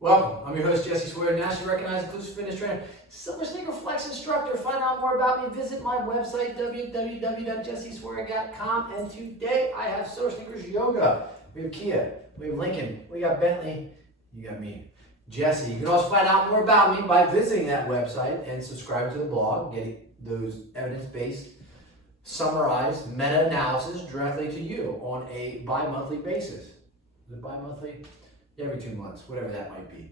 Welcome. I'm your host, Jesse Swear, nationally recognized inclusive fitness trainer, Silver Sneaker Flex instructor. Find out more about me, visit my website, www.jesseswear.com. And today I have SilverSneakers Yoga. We have Kia, we have Lincoln, we got Bentley, you got me, Jesse. You can also find out more about me by visiting that website and subscribing to the blog, getting those evidence-based, summarized meta-analysis directly to you on a bi-monthly basis. Is it bi-monthly? Every 2 months, whatever that might be.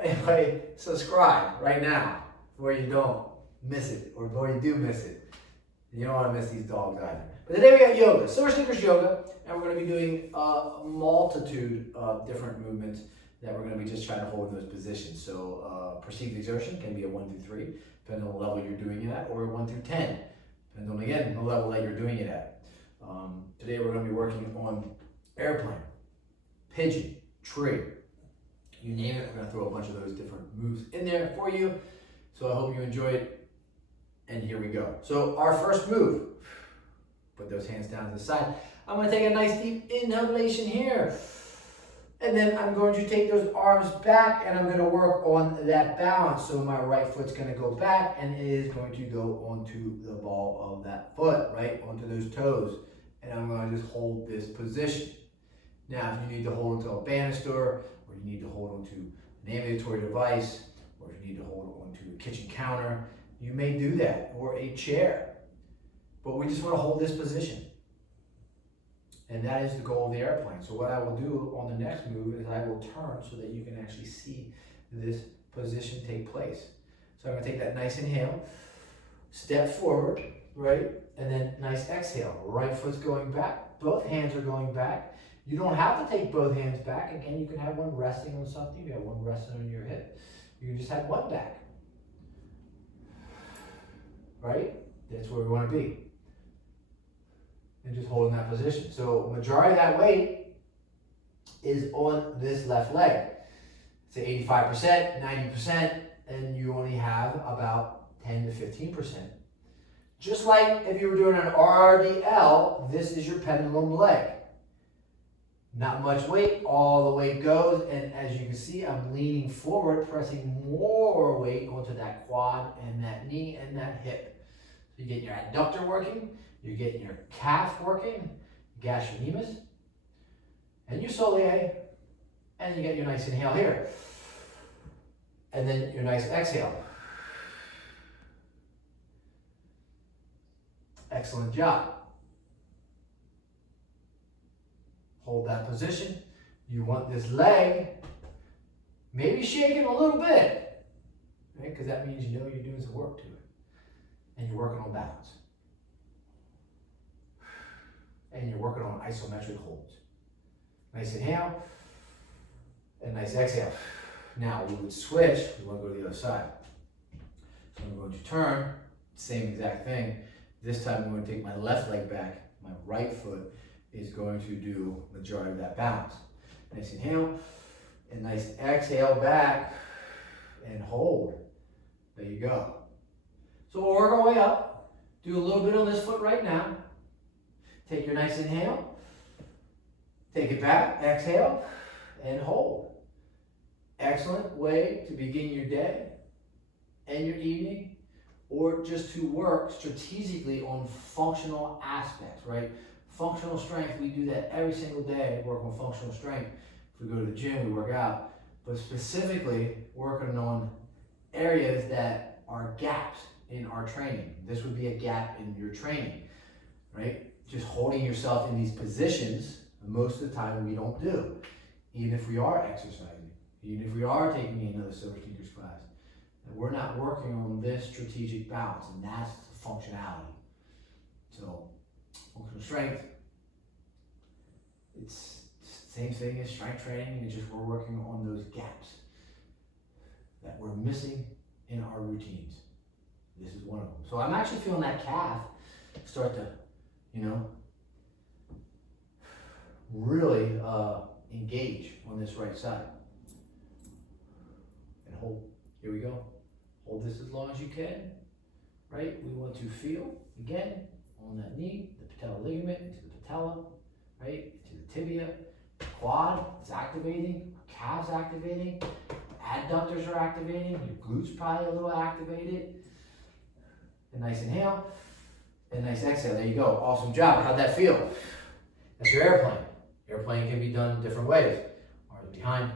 Anyway, subscribe right now before you don't miss it, or before you do miss it. You don't want to miss these dogs either. But today we got yoga, SilverSneakers Yoga, and we're going to be doing a multitude of different movements that we're going to be just trying to hold in those positions. So perceived exertion can be a 1 through 3, depending on the level you're doing it at, or a 1 through 10, depending on, again, the level that you're doing it at. Today we're going to be working on airplane, pigeon, tree, you name it. We're going to throw a bunch of those different moves in there for you. So I hope you enjoy it. And here we go. So our first move, put those hands down to the side. I'm going to take a nice deep inhalation here. And then I'm going to take those arms back and I'm going to work on that balance. So my right foot's going to go back and it is going to go onto the ball of that foot, right? Onto those toes. And I'm going to just hold this position. Now, if you need to hold onto a banister, or you need to hold onto an ambulatory device, or if you need to hold onto a kitchen counter, you may do that, or a chair. But we just want to hold this position. And that is the goal of the airplane. So what I will do on the next move is I will turn so that you can actually see this position take place. So I'm going to take that nice inhale, step forward, right? And then nice exhale. Right foot's going back, both hands are going back. You don't have to take both hands back. Again, you can have one resting on something. You have one resting on your hip. You can just have one back. Right? That's where we want to be. And just holding that position. So majority of that weight is on this left leg. Say 85%, 90%, and you only have about 10 to 15%. Just like if you were doing an RDL, this is your pendulum leg. Not much weight, all the weight goes, and as you can see, I'm leaning forward, pressing more weight onto that quad and that knee and that hip. So you're getting your adductor working, you're getting your calf working, gastrocnemius, and your soleus, and you get your nice inhale here. And then your nice exhale. Excellent job. Hold that position. You want this leg maybe shaking a little bit, right? Because that means you know you're doing some work to it. And you're working on balance. And you're working on isometric holds. Nice inhale and nice exhale. Now we would switch. We want to go to the other side. So I'm going to turn, same exact thing. This time I'm going to take my left leg back, my right foot is going to do majority of that balance. Nice inhale and nice exhale back and hold. There you go. So we'll work our way up. Do a little bit on this foot right now. Take your nice inhale. Take it back, exhale, and hold. Excellent way to begin your day and your evening, or just to work strategically on functional aspects, right? Functional strength, we do that every single day, work on functional strength. If we go to the gym, we work out. But specifically, working on areas that are gaps in our training. This would be a gap in your training, right? Just holding yourself in these positions, most of the time we don't do. Even if we are exercising, even if we are taking another SilverSneakers class, and we're not working on this strategic balance, and that's functionality. So, functional strength, it's the same thing as strength training, it's just we're working on those gaps that we're missing in our routines. This is one of them. So I'm actually feeling that calf start to, really engage on this right side. And hold. Here we go. Hold this as long as you can. Right? We want to feel, again, on that knee, the patellar ligament, into the patella, right? Into the tibia, quad, it's activating, calves activating, adductors are activating, your glutes probably a little activated. A nice inhale, and nice exhale. There you go. Awesome job. How'd that feel? That's your airplane. Airplane can be done different ways. Arms behind,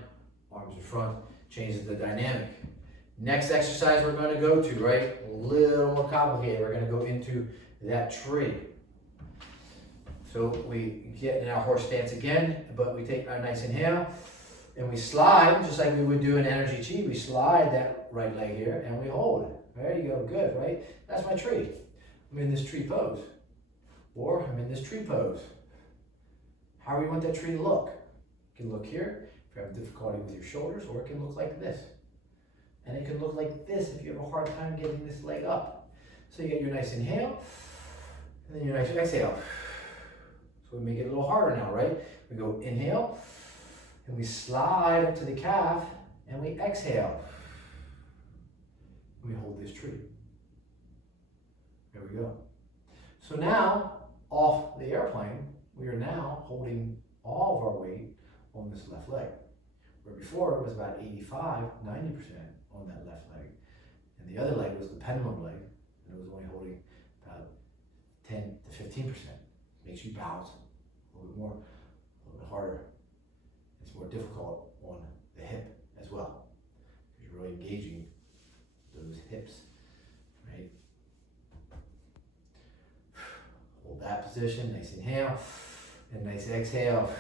arms in front, changes the dynamic. Next exercise we're going to go to, right? A little more complicated. We're going to go into that tree. So we get in our horse stance again, but we take our nice inhale and we slide, just like we would do in energy chi. We slide that right leg here and we hold. There you go, good, right? That's my tree. I'm in this tree pose. Or I'm in this tree pose. How do you want that tree to look? It can look here if you have difficulty with your shoulders, or it can look like this. And it can look like this if you have a hard time getting this leg up. So you get your nice inhale, and then your nice exhale. So we make it a little harder now, right? We go inhale, and we slide up to the calf, and we exhale. And we hold this tree. There we go. So now, off the airplane, we are now holding all of our weight on this left leg. Where before it was about 85, 90% on that left leg. And the other leg was the pendulum leg, and it was only holding about 10 to 15%. Makes you bounce a little bit more, a little bit harder. It's more difficult on the hip as well, because you're really engaging those hips, right? Hold that position, nice inhale, and nice exhale.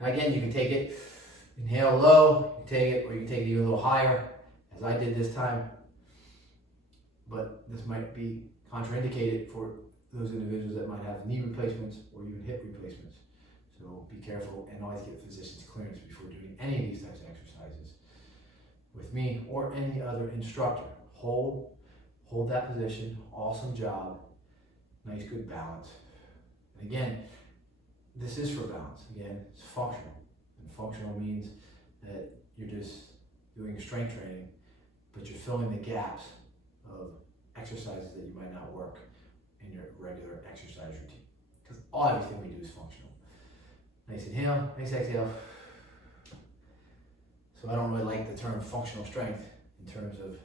Now again, you can take it, inhale low, you take it, or you can take it even a little higher, as I did this time. But this might be contraindicated for those individuals that might have knee replacements or even hip replacements. So be careful and always get physician's clearance before doing any of these types of exercises with me or any other instructor. Hold that position, awesome job, nice good balance. And again, this is for balance. Again, it's functional. And functional means that you're just doing strength training, but you're filling the gaps of exercises that you might not work in your regular exercise routine. Because everything we do is functional. Nice inhale, nice exhale. So I don't really like the term functional strength in terms of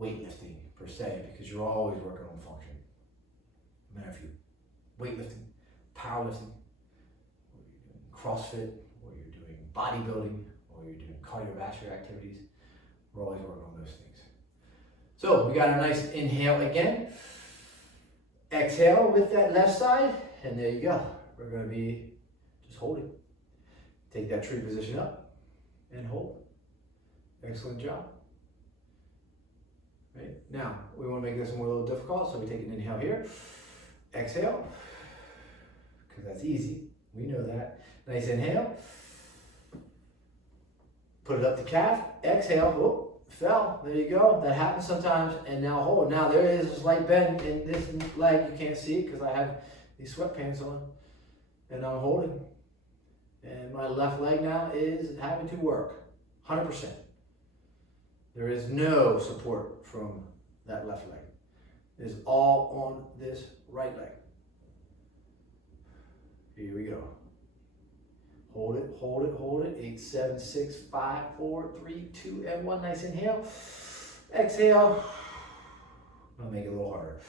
weightlifting per se, because you're always working on function. No matter if you're weightlifting, powerlifting, or you're doing CrossFit, or you're doing bodybuilding, or you're doing cardiovascular activities, we're always working on those things. So we got a nice inhale again. Exhale with that left side, and there you go. We're going to be just holding. Take that tree position up and hold. Excellent job. Right? Now, we want to make this more a little difficult, so we take an inhale here. Exhale, because that's easy. We know that. Nice inhale. Put it up the calf. Exhale. Whoop, fell. There you go. That happens sometimes. And now hold. Now there is a slight bend in this leg. You can't see it because I have these sweatpants on. And I'm holding. And my left leg now is having to work. 100%. There is no support from that left leg. It is all on this right leg. Here we go. Hold it, hold it, hold it. 8, 7, 6, 5, 4, 3, 2, and 1. Nice inhale. Exhale. I'll make it a little harder.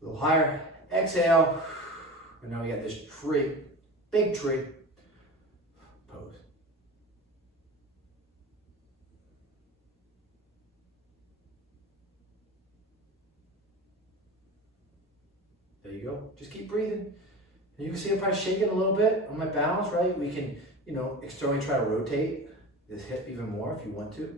A little higher. Exhale. And now we got this tree, big tree pose. There you go. Just keep breathing. And you can see I'm probably shaking a little bit on my balance, right? We can, externally try to rotate this hip even more if you want to.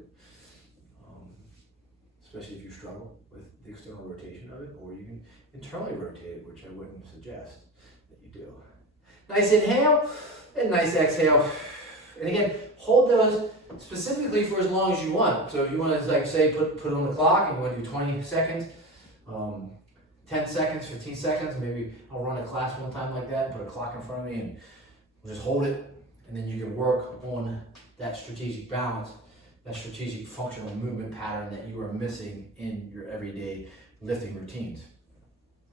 Especially if you struggle with the external rotation of it, or you can internally rotate it, which I wouldn't suggest that you do. Nice inhale and nice exhale. And again, hold those specifically for as long as you want. So if you want to, like say, put on the clock and you want to do 20 seconds, 10 seconds, 15 seconds, maybe I'll run a class one time like that, put a clock in front of me and just hold it, and then you can work on that strategic balance, that strategic functional movement pattern that you are missing in your everyday lifting routines,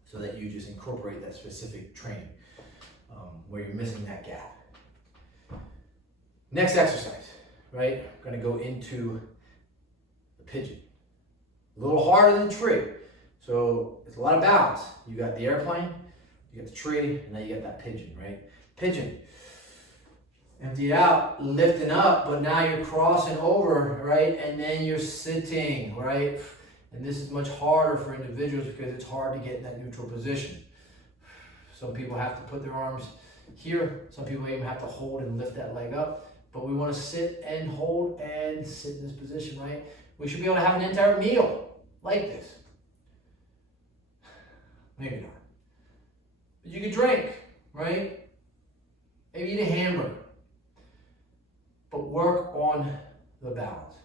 so that you just incorporate that specific training where you're missing that gap. Next exercise, right? We're gonna go into the pigeon. A little harder than the tree. So it's a lot of balance. You got the airplane, you got the tree, and then you got that pigeon, right? Pigeon. Empty it out, lifting up, but now you're crossing over, right? And then you're sitting, right? And this is much harder for individuals because it's hard to get in that neutral position. Some people have to put their arms here. Some people even have to hold and lift that leg up. But we want to sit and hold and sit in this position, right? We should be able to have an entire meal like this. Maybe not. But you could drink, right? Maybe eat a hamburger. But work on the balance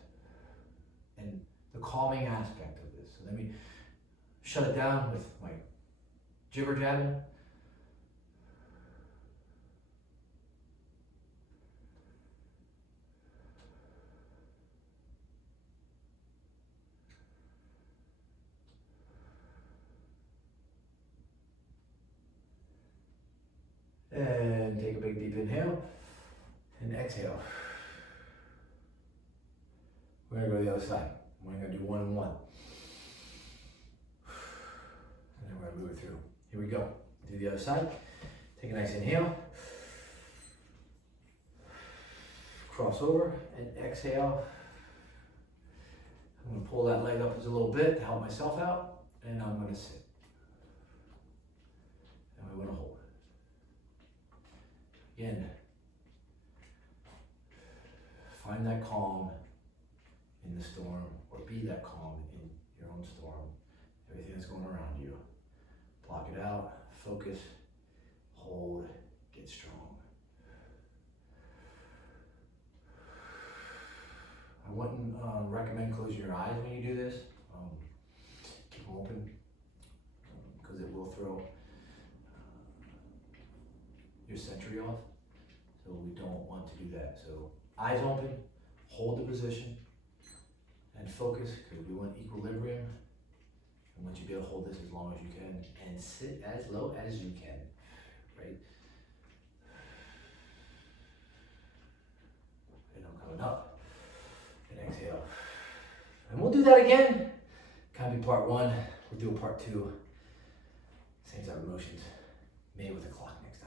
and the calming aspect of this. So let me shut it down with my jibber jabbing. And take a big deep inhale and exhale. We're gonna go to the other side. We're gonna do 1 and 1. And then we're gonna move it through. Here we go. Do the other side. Take a nice inhale. Cross over and exhale. I'm gonna pull that leg up just a little bit to help myself out. And I'm gonna sit. And we're gonna hold. Again, find that calm in the storm, or be that calm in your own storm. Everything that's going around you. Block it out, focus, hold, get strong. I wouldn't recommend closing your eyes when you do this. Keep them open, because it will throw your century off. So we don't want to do that. So eyes open, hold the position, and focus, because we want equilibrium. I want you to be able to hold this as long as you can and sit as low as you can, right? And I'm coming up and exhale. And we'll do that again. Kind of be part 1. We'll do a part 2. Same type of motions, maybe with a clock next time.